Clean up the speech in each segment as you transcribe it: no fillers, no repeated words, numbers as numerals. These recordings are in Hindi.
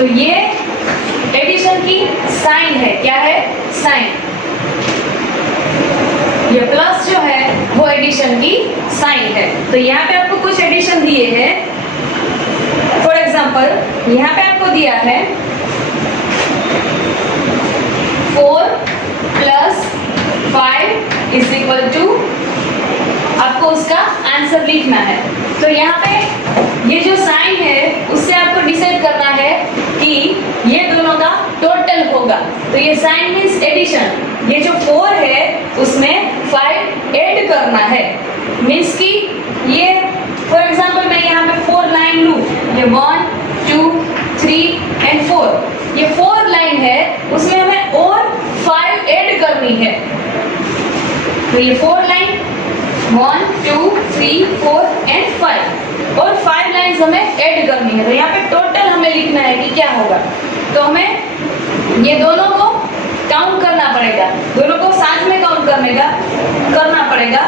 तो ये एडिशन की साइन है। क्या है? साइन। ये प्लस जो है वो एडिशन की साइन है। तो यहाँ पे आपको कुछ एडिशन दिए हैं। फॉर एग्जाम्पल यहाँ पे आपको दिया है 4 + 5 = आपको उसका आंसर लिखना है। तो यहाँ पे ये जो साइन है उससे आपको डिसाइड करना है कि ये दोनों का टोटल होगा। तो ये साइन मीन्स एडिशन। ये जो 4 है उसमें 5 ऐड करना है। मीन्स कि ये फॉर एग्जांपल मैं यहाँ पे 4 लाइन लूँ, ये 1 2 3 एंड 4, ये 4 लाइन है, उसमें हमें और 5 ऐड करनी है। तो ये 4 लाइन 1 2 3 4 एंड 5 और 5 लाइन्स हमें ऐड करनी है। तो यहाँ पे टोटल हमें लिखना है कि क्या होगा। तो हमें ये दोनों को काउंट करना पड़ेगा, दोनों को साथ में काउंट करना पड़ेगा।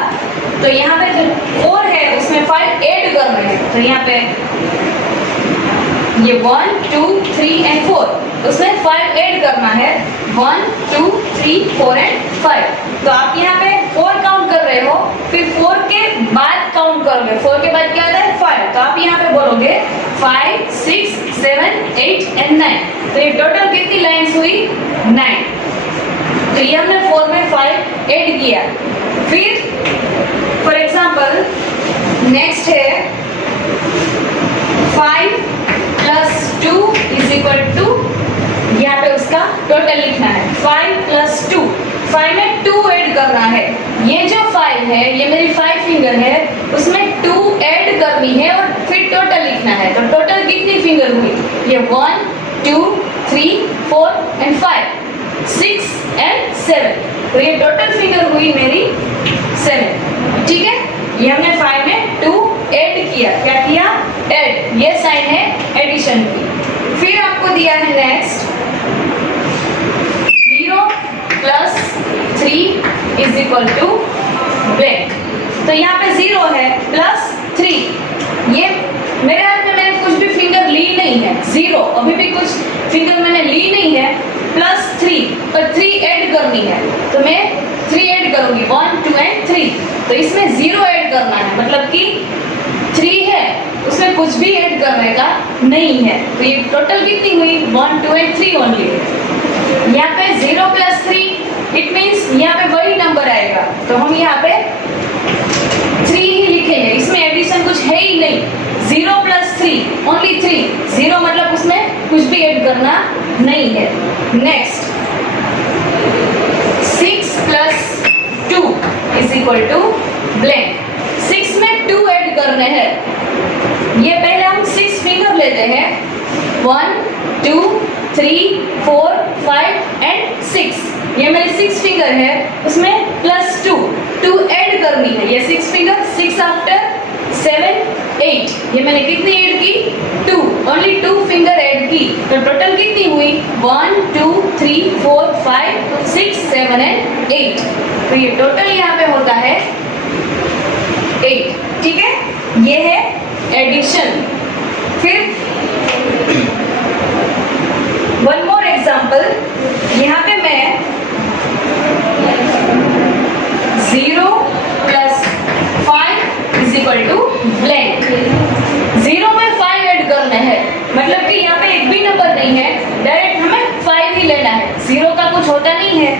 तो यहाँ पे जो 4 है उसमें 5 ऐड करने हैं। तो यहाँ पे ये 1 2 3 एंड 4 उसमें 5 ऐड करना है। 1 2 3 4 एंड 5। तो आप यहाँ पे 4 काउंट कर रहे हो, फिर 4 के बाद काउंट करोगे। 4 के बाद क्या आता है? 5। तो आप यहाँ पे बोलोगे 5 6 7 8 एंड 9। तो ये टोटल कितनी लाइन्स हुई? 9। तो ये हमने 4 में 5 ऐड किया। फिर फॉर एग्जाम्पल नेक्स्ट है 5 + 2 = यहाँ पे उसका टोटल लिखना है। 5 + 2, 5 में 2 ऐड करना है। ये जो 5 है ये मेरी 5 फिंगर है, उसमें 2 ऐड करनी है और फिर टोटल लिखना है। तो टोटल कितनी फिंगर हुई? ये 1 2 3 4 एंड 5 6 एंड 7। तो ये टोटल फिंगर हुई मेरी 7। ठीक है, ये हमने 5 में 2 ऐड किया। क्या किया? ऐड। ये साइन है एडिशन की। फिर आपको दिया है नेक्स्ट 0 + 3 = ब्लैंक। तो यहाँ पे 0 है +3। ये मेरे हाथ में मैंने कुछ भी फिंगर ली नहीं है। 0 अभी भी कुछ फिंगर मैंने ली नहीं है। +3 पर 3 ऐड करनी है। तो मैं 3 ऐड करूंगी 1 2 एंड 3। तो इसमें 0 ऐड करना है, मतलब कि 3 है उसमें कुछ भी ऐड करने का नहीं है। तो ये टोटल कितनी हुई? 1 2 एंड 3 ओनली। यहाँ पे 0 + 3 इट मीन्स यहाँ पे वही नंबर आएगा। तो हम यहाँ पे 3 ही लिखेंगे। इसमें एडिशन कुछ है ही नहीं। 0 + 3 ओनली 3। 0 मतलब उसमें कुछ भी ऐड करना नहीं है। Next 6 + 2 = blank. 6 में 2 ऐड करने हैं। ये पहले हम 6 फिंगर लेते हैं। 1 2 3 4 5 एंड 6। ये मेरी 6 फिंगर है, उसमें +2 ऐड करनी है। ये 6 फिंगर 6 आफ्टर 7 8। ये मैंने कितनी ऐड की? 2। ओनली 2 फिंगर ऐड की। तो टोटल कितनी हुई? 1 2 3 4 5 6 7 एंड 8। तो ये टोटल यहाँ पे होता है 8। ठीक है, ये है एडिशन। फिर वन मोर एग्जाम्पल। यहाँ पे मैं 0 + 5 = ब्लैंक। 0 में 5 ऐड करना है, मतलब कि यहाँ पे एक भी नंबर नहीं है, डायरेक्ट हमें 5 ही लेना है। 0 का कुछ होता नहीं है।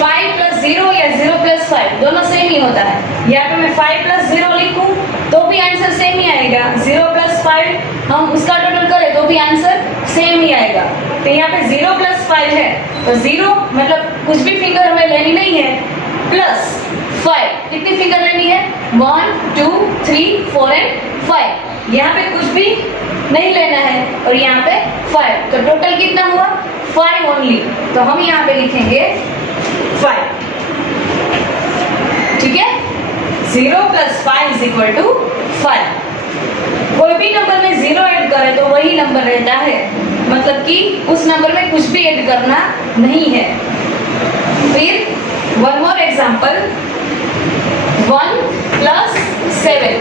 5 + 0 या 0 + 5 दोनों सेम ही होता है। यहाँ पे मैं 5 + 0 लिखूं तो भी आंसर सेम ही आएगा। 0 + 5 हम उसका टोटल करें तो भी आंसर सेम ही आएगा। तो यहाँ पे 0 + 5 है, तो 0 मतलब कुछ भी फिंगर हमें लेनी नहीं है। +5 कितनी फिंगर लेनी है? 1 2 3 4 एंड 5। यहाँ पे कुछ भी नहीं लेना है और यहाँ पे 5। तो टोटल कितना हुआ? 5 ओनली। तो हम यहाँ पे लिखेंगे 5। ठीक है, 0 + 5 = 5। कोई भी नंबर में 0 ऐड करें तो वही नंबर रहता है, मतलब कि उस नंबर में कुछ भी ऐड करना नहीं है। फिर वन मोर एग्जाम्पल 1 + 7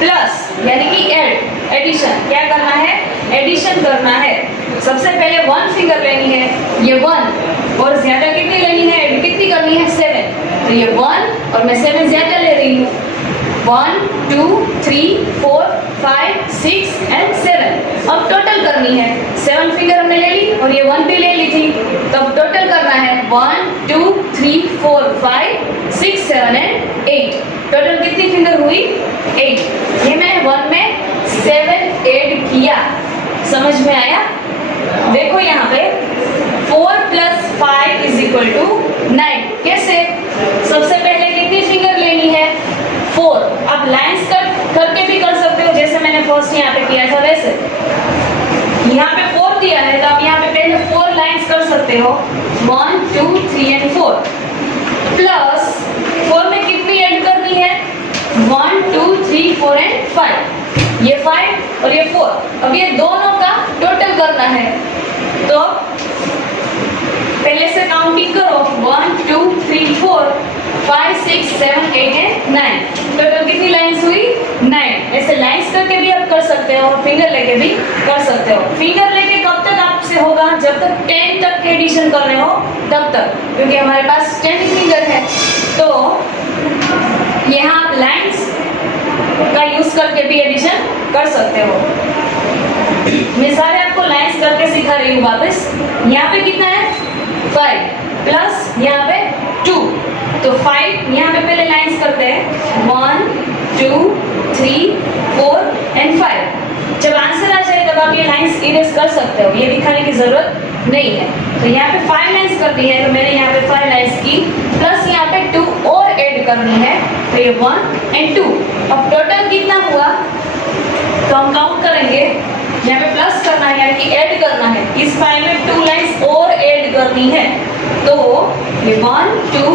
प्लस यानी कि ऐड एडिशन। क्या करना है? एडिशन करना है। सबसे पहले 1 फिंगर लेनी है, ये 1, और ज्यादा कितनी लेनी है, ऐड कितनी करनी है, 7। तो ये 1 और मैं 7 ज्यादा ले रही हूँ। 1 2 3 4 5 6 एंड 7। अब टोटल करनी है। 7 फिंगर हमने ले ली और ये 1 भी ले ली थी, तो अब टोटल करना है 1 2 3 4 5 6 7 एंड 8। टोटल कितनी फिंगर हुई? 8। ये मैंने 1 में 7 ऐड किया। समझ में आया? देखो यहाँ पे 4 + 5 = 9। कैसे? सबसे पहले कितनी फिंगर लेनी है? 4। अब लाइंस कट करके भी कर सकते हो, जैसे मैंने फर्स्ट यहाँ पे किया था वैसे। यहाँ पे 4 दिया है, तो आप यहाँ पे पहले 4 लाइंस कर सकते हो, 1 2 3 एंड 4। प्लस 4 में कितनी ऐड करनी है? 1 2 3 4 एंड 5। ये 5 और ये 4। अब ये दोनों का टोटल करना है, तो पहले से काउंटिंग करो, 1 2 3 4 5 6 7 8 एंड 9। टोटल कितनी लाइंस हुई? 9। ऐसे लाइंस करके भी आप कर सकते हो, फिंगर लेके भी कर सकते हो। फिंगर लेके कब तक आपसे होगा? जब तक 10 तक के एडिशन कर रहे हो तब तक, क्योंकि हमारे पास 10 फिंगर है। तो यहाँ आप लाइंस का यूज करके भी एडिशन कर सकते हो। मैं सारे आपको लाइंस करके सिखा रही हूँ वापस। यहाँ पे कितना है? 5 प्लस यहाँ पे 2, तो 5 यहाँ पे पहले लाइंस करते हैं, 1 2 3 4 एंड 5। जब आंसर आ जाए तब आप ये लाइंस इरेज कर सकते हो, ये दिखाने की जरूरत नहीं है। तो यहाँ पे 5 लाइंस करनी है, तो मैंने यहाँ पे 5 लाइंस की, प्लस यहाँ पे 2 और ऐड करनी है, तो ये 1 एंड 2। अब टोटल कितना हुआ? तो हम काउंट करेंगे। यहाँ पे प्लस करना है, यानी कि ऐड करना है। इस 5 में 2 लाइंस और ऐड करनी है, तो ये 1 2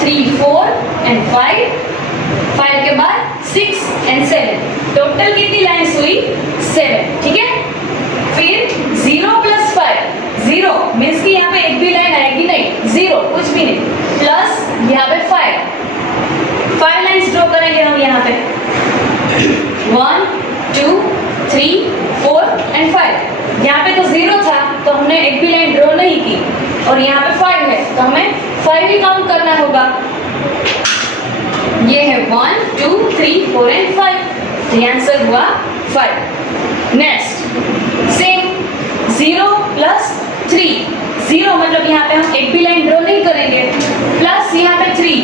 3 4 एंड 5 के बाद 6 एंड 7। टोटल कितनी लाइंस हुई? 7। ठीक है। फिर 0 + 5, 0 मीन्स कि यहाँ पे एक भी लाइन आएगी नहीं, 0 कुछ भी नहीं, प्लस यहाँ पे 5 लाइंस ड्रॉ करेंगे हम यहाँ पे, 1 2 3 4 एंड 5। यहाँ पे तो 0 था, तो हमने एक भी लाइन ड्रॉ नहीं की, और यहाँ पे 5 है, तो हमें 5 ही काउंट करना होगा। ये है 1 2 3 4 एंड 5, तो ये आंसर हुआ 5। नेक्स्ट सेम 0 + 3, 0 मतलब यहाँ पे हम एक भी लाइन ड्रॉ नहीं करेंगे, प्लस यहाँ पे 3,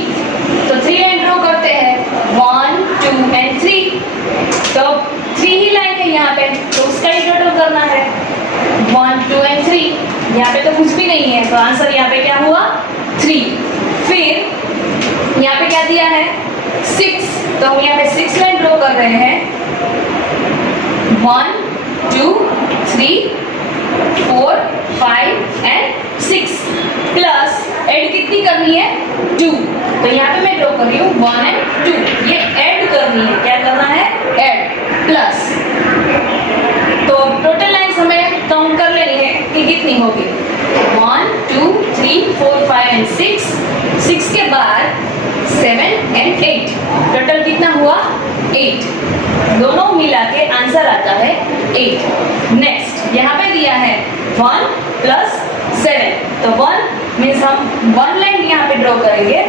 तो 3 लाइन ड्रॉ करते हैं, 1 2 एंड 3। तो 3 ही लाइन है यहाँ पे, तो उसका ही टोटल करना है, 1 2 एंड 3। यहाँ पे तो कुछ भी नहीं है, तो आंसर यहाँ पे क्या हुआ? 3। फिर यहाँ पे क्या दिया है? 6, तो हम यहाँ पे 6 लाइन ड्रॉ कर रहे हैं, 1 2 3 4 5 एंड 6, प्लस ऐड कितनी करनी है? 2। तो यहाँ पे मैं ड्रॉ कर रही हूँ 1 एंड 2, ये ऐड करनी है। क्या करना है? Add, plus. तो टोटल लाइंस हमें काउंट कर लेनी है कि कितनी होगी, 1 2 3 4 5 एंड 6 के बाद 7 एंड 8। टोटल कितना हुआ? 8। दोनों मिला के आंसर आता है 8। नेक्स्ट यहाँ पे दिया है 1 + 7, तो 1 मीन्स हम 1 लाइन यहाँ पे ड्रॉ करेंगे।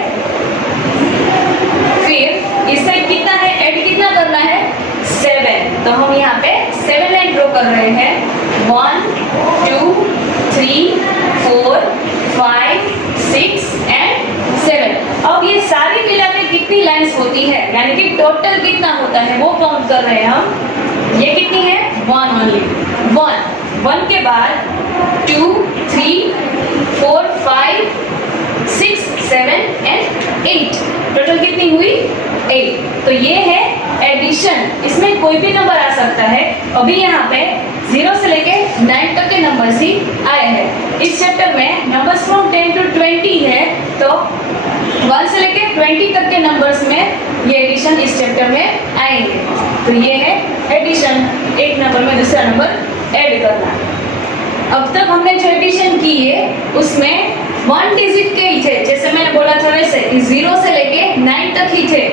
फिर इस साइड कितना है? ऐड कितना करना है? 7, तो हम यहाँ पे 7 लाइन ड्रॉ कर रहे हैं, 1 2 3 4 5 6 एंड 7। अब ये सारी मिला के कितनी लाइंस होती है, यानी कि टोटल कितना होता है वो काउंट कर रहे हैं हम। ये कितनी है? 1 ओनली, 1 के बाद 2 3 4 5 6 7 एंड 8। टोटल कितनी हुई? 8। तो ये है एडिशन। इसमें कोई भी नंबर आ सकता है। अभी यहाँ पे 0 से लेके 9 तक के नंबर्स ही आए हैं। इस चैप्टर में नंबर्स फ्रॉम 10 to 20 है, तो 1 से लेके 20 तक के नंबर्स में ये एडिशन इस चैप्टर में आएंगे। तो ये है एडिशन, एक नंबर में दूसरा नंबर ऐड करना। अब तक हमने जो एडिशन की है उसमें 1 डिजिट के ही थे, जैसे मैंने बोला था वैसे कि 0 से लेके 9 तक ही थे,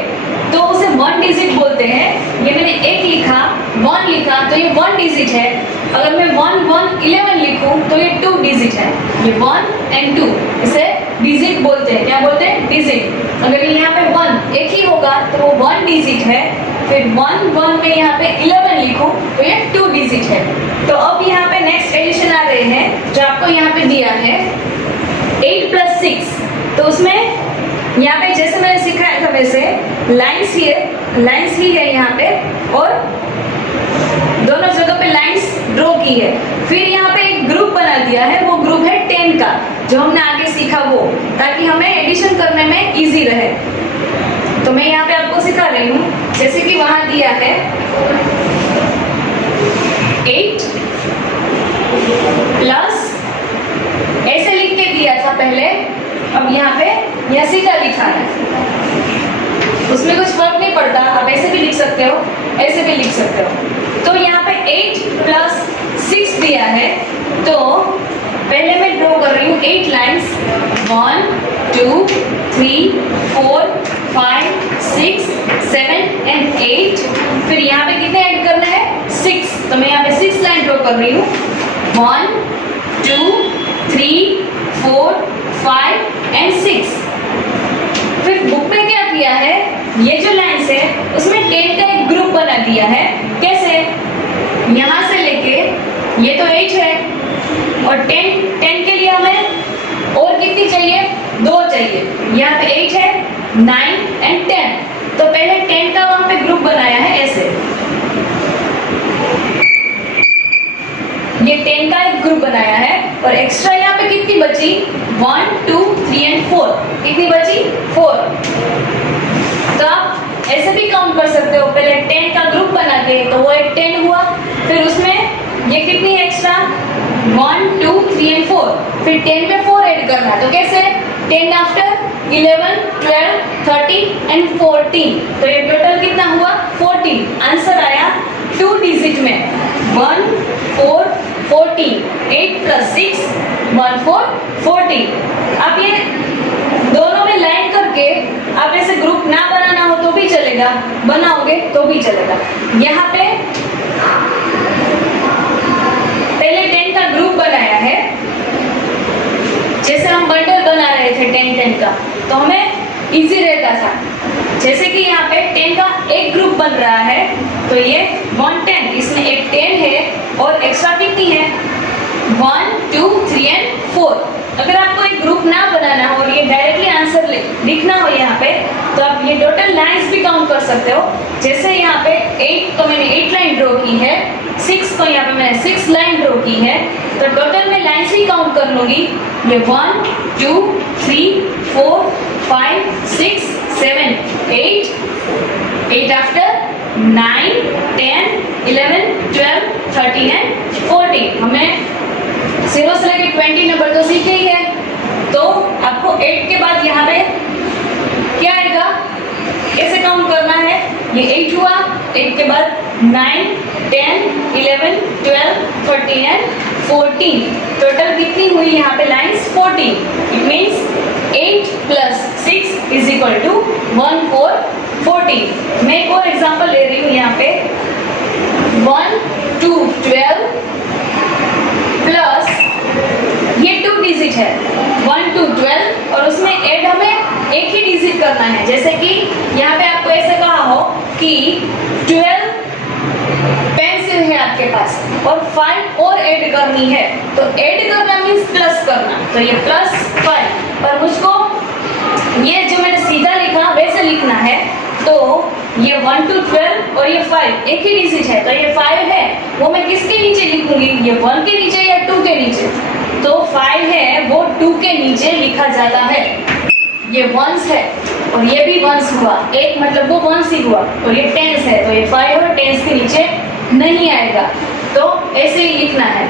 तो उसे 1 डिजिट बोलते हैं। ये मैंने 1 लिखा, 1 लिखा तो ये 1 डिजिट है। अगर मैं 1 1 11 लिखूं तो ये 2 डिजिट है। ये 1 and 2 इसे डिजिट बोलते हैं। क्या बोलते हैं? डिजिट। अगर यहाँ पे 1 एक ही होगा तो वो 1 डिजिट है। फिर 1 1 में यहाँ पे 11 लिखूं तो ये 2 डिजिट है। तो अब यहाँ पे नेक्स्ट एडिशन आ रहे हैं जो आपको यहाँ पे दिया है 8 + 6। तो उसमें यहाँ पे जैसे मैंने सिखाया था वैसे लाइंस ही है यहाँ पे और दोनों जगह पे लाइंस ड्रॉ की है। फिर यहाँ पे एक ग्रुप बना दिया है, वो ग्रुप है 10 का, जो हमने आगे सीखा वो, ताकि हमें एडिशन करने में इजी रहे। तो मैं यहाँ पे आपको सिखा रही हूँ, जैसे कि वहां दिया है 8 प्लस ऐसे लिख के दिया था पहले, अब यहाँ पे यह सीधा लिखा है। उसमें कुछ फर्क नहीं पड़ता, आप ऐसे भी लिख सकते हो, ऐसे भी लिख सकते हो। तो यहाँ पे 8 + 6 दिया है, तो पहले मैं ड्रॉ कर रही हूँ 8 लाइंस, 1 2 3 4 5 6 7 and 8। फिर यहाँ पे कितने ऐड करना है? 6। तो मैं यहाँ पे 6 लाइन ड्रॉ कर रही हूँ, 1 2 3 4 5 and 6। फिर बुक में क्या किया है, ये जो लाइन्स है उसमें 10 का एक ग्रुप बना दिया है। कैसे? यहाँ से लेके ये तो 8 है और 10 के लिए हमें और कितनी चाहिए? 2 चाहिए। यहाँ पे 8 है, 9 and 10। तो पहले 10 का वहां पे ग्रुप बनाया है ऐसे, ये 10 का एक ग्रुप बनाया है और एक्स्ट्रा यहाँ पे कितनी बची? 1 2 3 and 4। कितनी बची? 4। तो आप ऐसे भी काउंट कर सकते हो, पहले 10 का ग्रुप बना के तो वो एक 10 हुआ, फिर उसमें ये कितनी एक्स्ट्रा? 1 2 3 and 4। फिर 10 में 4 ऐड करना है, तो कैसे? 10 आफ्टर 11 12 13 and 14। तो ये टोटल कितना हुआ? 14। आंसर आया 2 डिजिट में, 1 4 14। 8 + 6 1 4 14। अब ये दोनों में लाइन करके आप ऐसे ग्रुप ना बनाना हो तो भी चलेगा, बनाओगे तो भी चलेगा। यहाँ पे पहले 10 का ग्रुप बनाया है, जैसे हम बंडल बना रहे थे 10 का, तो हमें इजी रहता था। जैसे कि यहाँ पे 10 का एक ग्रुप बन रहा है, तो ये 1 10, इसमें एक 10 है और एक्स्ट्रा कितनी है? 1 2 3 and 4। अगर आपको एक ग्रुप ना बनाना हो और ये डायरेक्टली आंसर लिखना हो यहाँ पे, तो आप ये टोटल लाइंस भी काउंट कर सकते हो। जैसे यहाँ पे 8 तो मैंने 8 लाइन ड्रॉ की है, 6 तो यहाँ पे मैंने 6 लाइन ड्रॉ की है, तो टोटल में लाइंस ही काउंट कर लूंगी। ये 1 2 3 4 5 6 7 8 आफ्टर 9 10 11 12 13 and 14। हमें 0 से लेकर 20 नंबर तो सीखे ही है, तो आपको 8 के बाद यहाँ पे क्या आएगा, कैसे काउंट करना है? ये 8 हुआ, 8 के बाद 9 10 11 12 13 and 14। टोटल कितनी हुई यहाँ पे लाइंस? 14। It means 8 + 6 = 1 4 14। मैं एक और एग्जांपल ले रही हूँ यहाँ पे, 1 2 12 प्लस ये 2 डिजिट है, 1 2 12 और उसमें ऐड हमें एक ही डिजिट करना है। जैसे कि यहाँ पे आपको ऐसे कहा हो कि 12 पेंसिल है आपके पास और 5 और ऐड करनी है, तो ऐड करना मीन्स प्लस करना, तो ये +5। पर मुझको ये जो मैंने सीधा लिखा वैसे लिखना है, तो ये 1 2 12 और ये 5 एक ही डिजिट है, तो ये 5 है, वो मैं किसके नीचे लिखूंगी? ये 1 के नीचे या 2 के नीचे? तो 5 है वो 2 के नीचे लिखा जाता है। ये 1s है और ये भी 1s हुआ, एक मतलब वो 1s ही हुआ, और ये 10s है, तो ये 5 और 10s के नीचे नहीं आएगा, तो ऐसे ही लिखना है।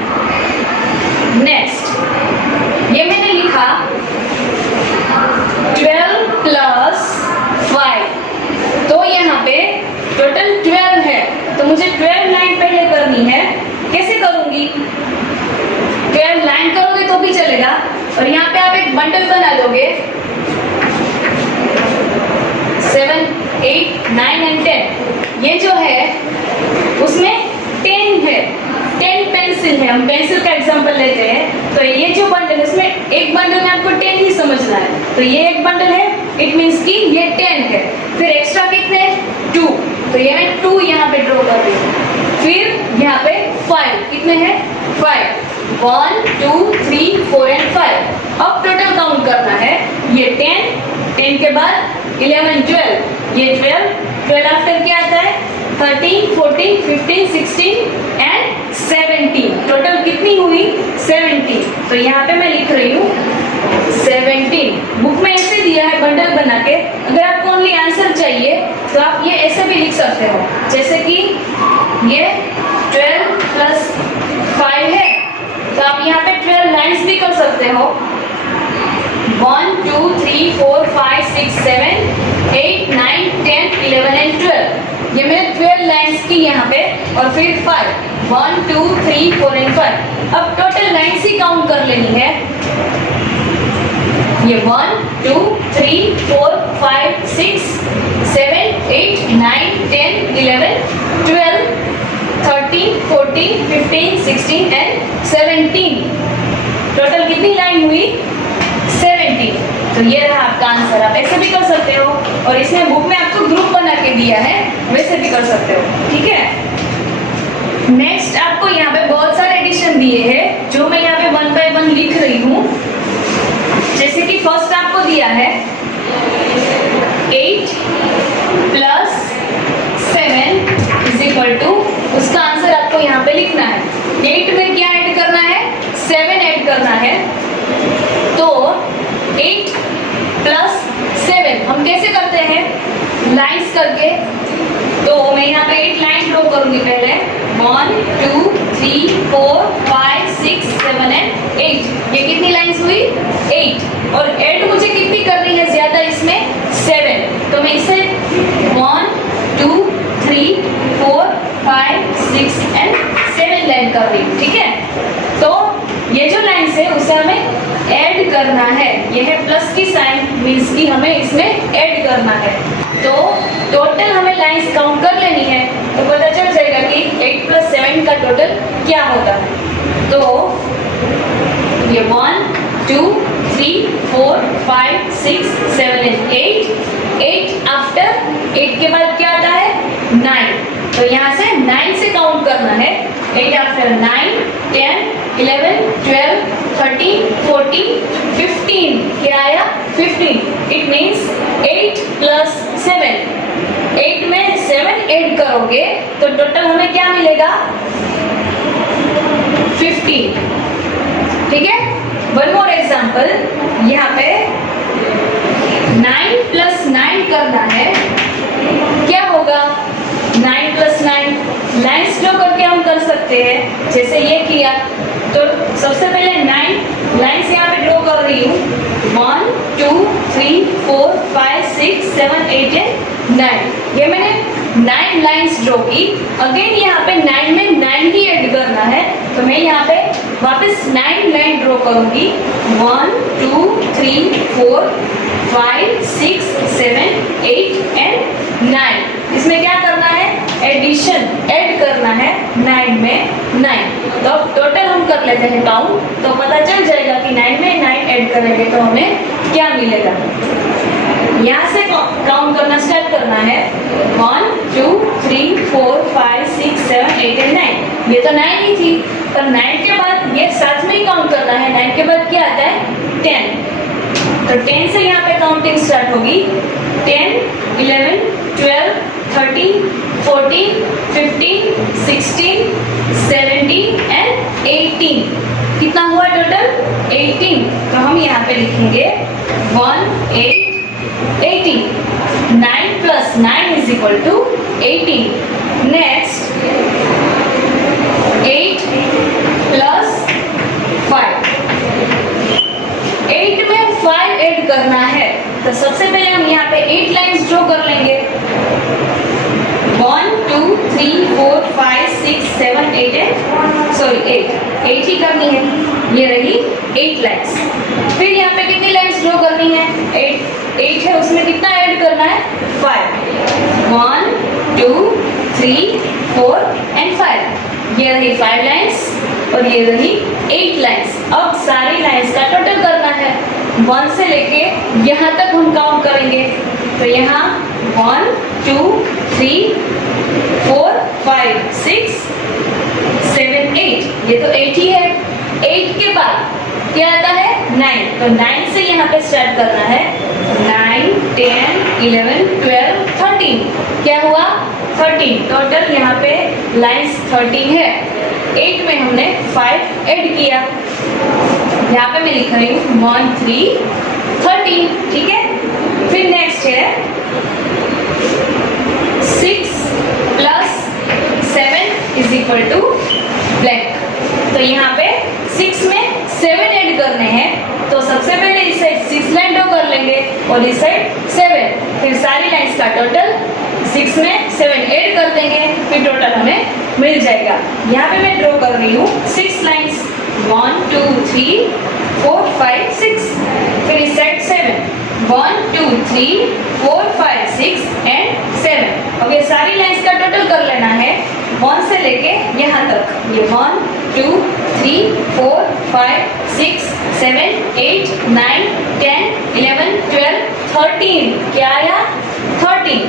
नेक्स्ट ये मैंने लिखा 12 + 5, तो यहाँ पे टोटल 12 है, तो मुझे 12 लाइन पहले करनी है। कैसे करूंगी? 12 लाइन करोगे तो भी चलेगा, और यहाँ पे आप एक बंडल बना लोगे 7 8 9 and 10। ये जो है उसमें हम पेंसिल का एग्जांपल लेते हैं, तो ये जो बंडल है इसमें एक बंडल में आपको 10 ही समझना है, तो ये एक बंडल है, इट मींस कि ये 10 है। फिर एक्स्ट्रा कितने 2, तो ये मैं 2 यहाँ पे ड्रॉ कर रही हूँ। फिर यहाँ पे 5, कितने हैं 5, 1 2 3 4 एंड 5। अब टोटल काउंट करना है, ये 10 के बाद 11 12, ये 12 आफ्टर क्या आता है 13 14 15 16 एंड 17। टोटल कितनी हुई 17। तो यहाँ पे मैं लिख रही हूँ 17। बुक में ऐसे दिया है बंडल बना के, अगर आपको ओनली आंसर चाहिए तो आप ये ऐसे भी लिख सकते हो, जैसे कि ये 12 प्लस 5 है, तो आप यहाँ पे 12 लाइन्स भी कर सकते हो। 1 2 3 4 5 6 7 8 9 10 11 एंड 12, ये मैंने 12 लाइन्स की यहाँ पे, और फिर 5 1 2 3 4 एंड 5। अब टोटल लाइन्स ही काउंट कर लेनी है, ये 1 2 3 4 5 6 7 8 9 10 11 12 13 14 15 16 एंड 17। टोटल कितनी लाइन हुई 17। तो ये रहा आपका आंसर। आप ऐसे भी कर सकते हो, और इसमें बुक में आपको ग्रुप बना के दिया है, वैसे भी कर सकते हो, ठीक है। नेक्स्ट आपको यहाँ पे बहुत सारे एडिशन दिए हैं, जो मैं यहाँ पे 1 बाय 1 लिख रही हूँ। जैसे कि फर्स्ट आपको दिया है 8 प्लस 7 इज इक्वल टू, उसका आंसर आपको यहाँ पे लिखना है। 8 में क्या ऐड करना है 7 ऐड करना है, तो 8 प्लस 7 हम कैसे करते हैं लाइन्स करके, तो मैं यहाँ पे 8 लाइन ड्रॉ करूंगी पहले, 1 2 3 4 5 6 7 एंड 8। ये कितनी लाइन्स हुई 8, और ऐड मुझे कितनी करनी है ज्यादा इसमें 7, तो मैं इसे 1 2 3 4 5 6 एंड 7 लाइन कर रही हूँ, ठीक है। तो ये जो लाइन्स है उसे हमें ऐड करना है, ये है प्लस की साइन, मीन्स कि हमें इसमें ऐड करना है। तो टोटल हमें लाइन्स काउंट कर लेनी है, तो पता चल जाएगा कि 8 प्लस 7 का टोटल क्या होता है। तो ये 1 2 3 4 5 6 7 एंड 8 आफ्टर 8 के बाद क्या आता है 9, तो यहाँ से 9 से काउंट करना है। 8 आफ्टर 9 10 11 12 13 14 15, क्या आया 15। इट मीन्स 8 प्लस 7, 8 में 7 ऐड करोगे तो टोटल हमें क्या मिलेगा 15, ठीक है। वन मोर एग्जाम्पल, यहाँ पे 9 प्लस 9 करना है, क्या होगा 9 प्लस 9 लाइन्स ड्रॉ करके हम कर सकते हैं, जैसे ये किया। तो सबसे पहले 9 लाइन्स यहाँ पे ड्रॉ कर रही हूँ, 1 2 3 4 5 6 7 8 एंड 9। ये मैंने 9 लाइन्स ड्रॉ की। अगेन यहाँ पे 9 में 9 ही ऐड करना है, तो मैं यहाँ पे वापस 9 लाइन ड्रॉ करूंगी, 1 2 3 4 5 6 7 8 एंड 9। इसमें क्या करना है एडिशन, ऐड करना है 9 में 9। तो अब टोटल हम कर लेते हैं काउंट, तो पता चल जाएगा कि 9 में 9 ऐड करेंगे तो हमें क्या मिलेगा। यहाँ से काउंट करना स्टार्ट करना है, 1 2 3 4 5 6 7 8 एंड 9। ये तो 9 ही थी, पर 9 के बाद ये साथ में ही काउंट करना है। 9 के बाद क्या आता है 10, तो 10 से यहाँ पे काउंटिंग स्टार्ट होगी, 10 11 12 13 14 15 16 17 एंड 18। कितना हुआ टोटल 18, तो हम यहाँ पे लिखेंगे 1 8 18। 9 plus 9 is equal to 18। Next 8 plus 5, 8 में 5 ऐड करना है, तो सबसे पहले हम यहाँ पे 8 लाइन्स ड्रॉ कर लेंगे, 1 2 3 4 5 6 7 8 एंड सॉरी 8 ही करनी है, ये रही 8 लाइन्स। फिर यहाँ पे कितनी लाइन्स ड्रॉ करनी है 8 है, उसमें कितना ऐड करना है 5, 1 2 3 4 एंड 5, ये रही 5 लाइन्स। और ये रही 8 लाइंस। अब सारी लाइंस का टोटल करना है, 1 से लेके यहाँ तक हम काउंट करेंगे। तो यहाँ 1 2 3 4 5 6 7 8, ये तो 8 ही है। 8 के बाद क्या आता है 9, तो 9 से यहाँ पे स्टार्ट करना है। 9 10 11 12 13, क्या हुआ 13। टोटल यहाँ पे लाइंस 13 है। 8 में हमने 5 ऐड किया, यहाँ पे मैं लिख रही हूँ 1 3 13, ठीक है। फिर नेक्स्ट है 6 plus 7 is equal to blank. तो यहाँ पे 6 में 7 ऐड करने हैं, तो सबसे पहले इस साइड 6 लाइन ड्रॉ कर लेंगे और इस साइड 7, फिर सारी लाइंस का टोटल 6 में 7 ऐड कर देंगे, फिर टोटल हमें मिल जाएगा। यहाँ पे मैं ड्रॉ कर रही हूँ 6 लाइंस, 1 2 3 4 5 6, फिर इस साइड 7 1 2 3 4 5 6 एंड 7। अब ये सारी लाइंस का टोटल कर लेना है 1 से लेके यहाँ तक। ये 1 2 3 4 5 6 7 8 9 10 11 12 13, क्या आया 13।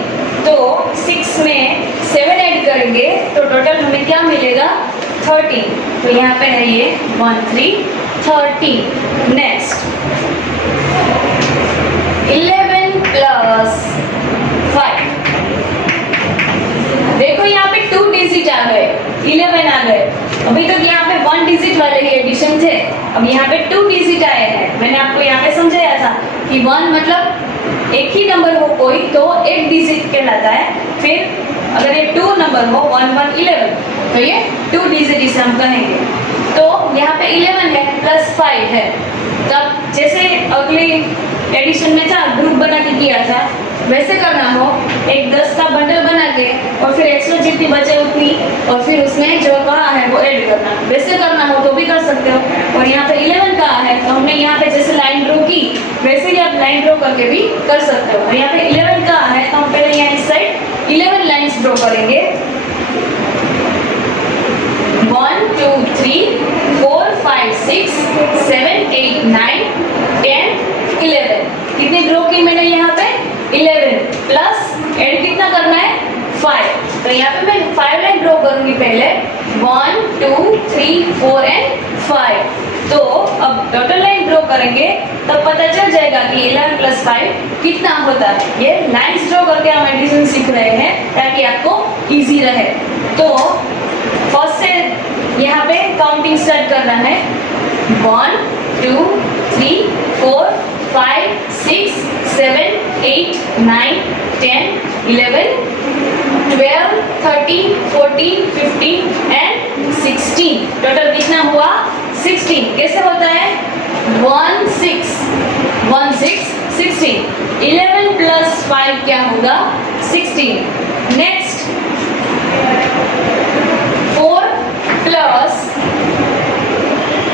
तो 6 में 7 ऐड करेंगे तो टोटल हमें क्या मिलेगा 13। तो यहाँ पे है ये 1 3 13। नेक्स्ट 11 प्लस 5, देखो यहाँ पे 2 डिजिट आ गए, 11 आ गए। अभी तक यहाँ पे 1 डिजिट वाले ही एडिशन थे, अब यहाँ पे 2 डिजिट आए हैं। मैंने आपको यहाँ पे समझाया था कि 1 मतलब एक ही नंबर हो कोई तो 1 डिजिट कहलाता है। फिर अगर ये 2 नंबर हो 1 1 11, तो ये 2 डिजिट इसे हम कहेंगे। तो यहाँ पे 11 है प्लस 5 है। तब जैसे अगली एडिशन में था ग्रुप बना के किया था, वैसे करना हो एक 10 का बंडल बना के और फिर एक्स्ट्रा जितनी बचे उतनी और फिर उसमें जो कहा है वो ऐड करना। वैसे करना हो तो भी कर सकते हो। और यहाँ पे 11 कहा है तो हमने यहाँ पे जैसे लाइन ड्रॉ की वैसे ही आप लाइन ड्रॉ करके भी कर सकते हो। और यहाँ पे 11 कहा है तो हम पहले यहाँ इस साइड 11 लाइन्स ड्रॉ करेंगे। 1 2 3 4 5 6 7 8 9 10 11, कितनी ड्रॉ की मैंने यहाँ पे 11 प्लस ऐड कितना करना है 5। तो यहाँ पे मैं 5 लाइन ड्रॉ करूंगी पहले 1 2 3 4 एंड 5। तो अब टोटल लाइन ड्रॉ करेंगे तब पता चल जाएगा कि 11 प्लस 5 कितना होता है। ये लाइन्स ड्रॉ करके हम एडिशन सीख रहे हैं ताकि आपको इजी रहे। तो फर्स्ट से यहाँ पे काउंटिंग स्टार्ट करना है 1 2 3 4 5 6 7 8 9 10 11 12 13 14 15 एंड 16। टोटल कितना हुआ 16। कैसे होता है 1 6 1 6 16। 11 प्लस 5 क्या होगा 16। Next 4 plus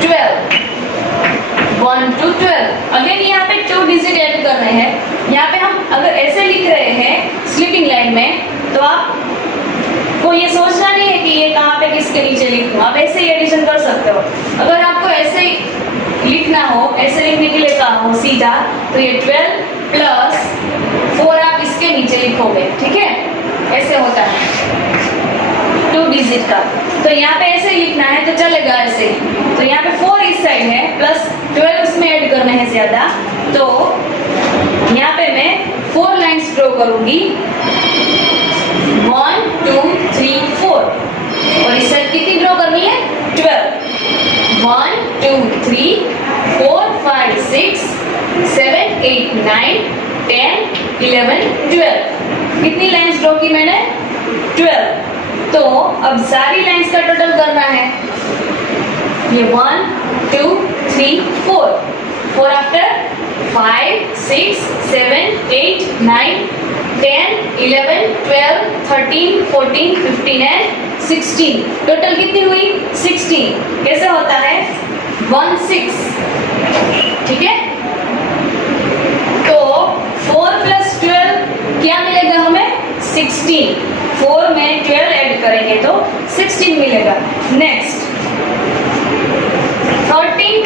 12 1 to 12। अगेन यहाँ पे 2 डिजिट ऐड कर रहे हैं। यहाँ पे हम अगर ऐसे लिख रहे हैं स्लीपिंग लाइन में तो आपको ये सोचना नहीं है कि ये कहाँ पे किसके नीचे लिखूं, आप ऐसे ही एडिशन कर सकते हो। अगर आपको ऐसे लिखना हो, ऐसे लिखने के लिए कहा हो सीधा, तो ये 12 प्लस 4 आप इसके नीचे लिखोगे, ठीक है। ऐसे होता है 2 डिजिट का। तो यहाँ पे ऐसे लिखना है तो चलेगा ऐसे। तो यहाँ पे 4 इस साइड है प्लस 12 उसमें ऐड करना है ज्यादा। तो यहाँ पे मैं 4 लाइन्स ड्रॉ करूंगी 1 2 3 4 और इस साइड कितनी ड्रॉ करनी है 12। 1 2 3 4 5 6 7 8 9 10 11 12। कितनी लाइन्स ड्रॉ की मैंने 12। तो अब सारी लाइंस का टोटल करना है। ये 1 2 3 4 आफ्टर 5 6 7 8 9 10 11 12 13 14 15 एंड 16। टोटल कितनी हुई 16। कैसे होता है 1 6, ठीक है। तो 4 प्लस 12 क्या मिलेगा हमें 16। 4 में 12 ऐड करेंगे तो 16 मिलेगा। Next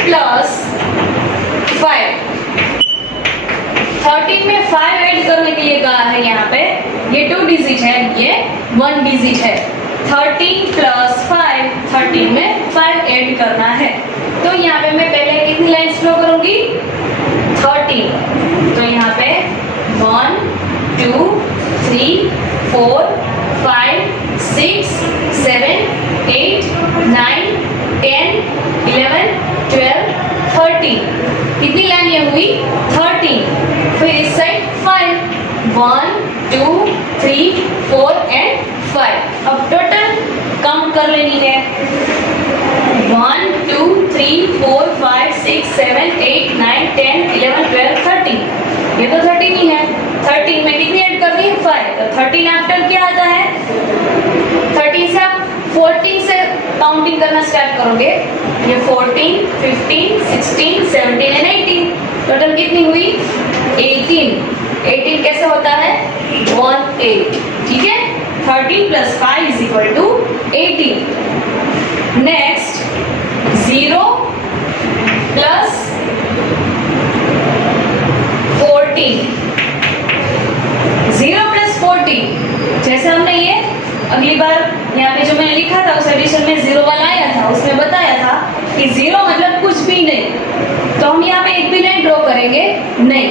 plus 5। 13 में 5 ऐड करने के लिए कहा है यहाँ पे, ये 2 डिजिट है, ये 1 डिजिट है। 13 प्लस 5, 13 में 5 ऐड करना है। तो यहाँ पे मैं पहले कितनी लाइन्स ड्रॉ करूंगी? 13। तो यहाँ पे 1 2 3 4 5 6 7 8 9 10 11 12 13। कितनी लाइन ये हुई? 13। फिर इस साइड 5, 1 2 3 4 एंड 5। अब टोटल काउंट कर लेनी है। 1 2 3 4 5 6 7 8 9 10 11 12 13। ये तो 13 ही है। 13 में कितनी ऐड कर दी? 5। तो 13 आफ्टर क्या आता है? 13 से आप 14 से काउंटिंग करना स्टार्ट करोगे। ये 14 15 16 17 एंड 18। टोटल कितनी हुई? 18। 18 कैसे होता है? 1 8। ठीक है, 13 plus 5 is equal to 18। Next 0 plus 14। 0 plus 14, जैसे हमने ये अगली बार यहाँ पे जो मैंने लिखा था उस एडिशन में 0 वाला आया था, उसमें बताया था कि 0 मतलब कुछ भी नहीं। तो हम यहाँ पे एक भी लाइन ड्रॉ करेंगे नहीं।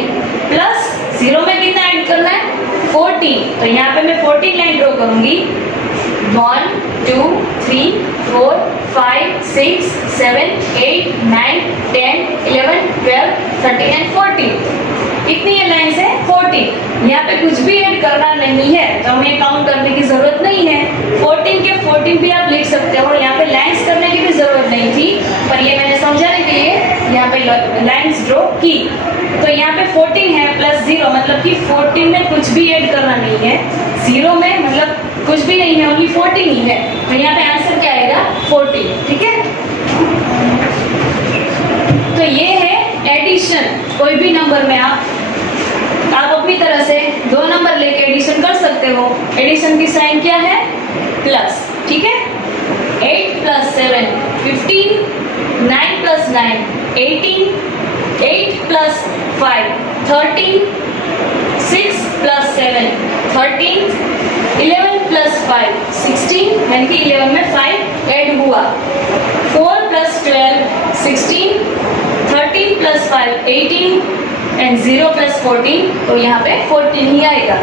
प्लस 0 में कितना ऐड करना है? 14। तो यहाँ पे मैं 14 लाइन ड्रॉ करूंगी। 1 2 3 4 5 6 7 8 9 10 11 12 13 एंड 14। कितनी है लाइन से? 14। यहाँ पे कुछ भी ऐड करना नहीं है, तो हमें काउंट करने की जरूरत नहीं है। 14 के 14 भी आप लिख सकते हो। यहाँ पे लाइंस करने की भी जरूरत नहीं थी, पर ये मैंने समझाने के लिए यहाँ पे लाइंस ड्रॉ की। तो यहाँ पे 14 है प्लस 0, मतलब कि 14 में कुछ भी ऐड करना नहीं है। 0 में मतलब कुछ भी नहीं है, ओनली 14 ही है। तो यहाँ पे आंसर क्या आएगा? 14। ठीक है, तो ये है एडिशन। कोई भी नंबर में आप अपनी तरह से 2 नंबर लेके एडिशन कर सकते हो। एडिशन की साइन क्या है? प्लस। ठीक है, 8 plus 7 15, 9 plus 9 18, 8 plus 5 13, 6 plus 7 13, 11 plus 5 16, यानी कि 11 में 5 ऐड हुआ। 4 प्लस 12 16, 13 प्लस 5 18 एंड 0 प्लस 14, तो यहाँ पे 14 ही आएगा।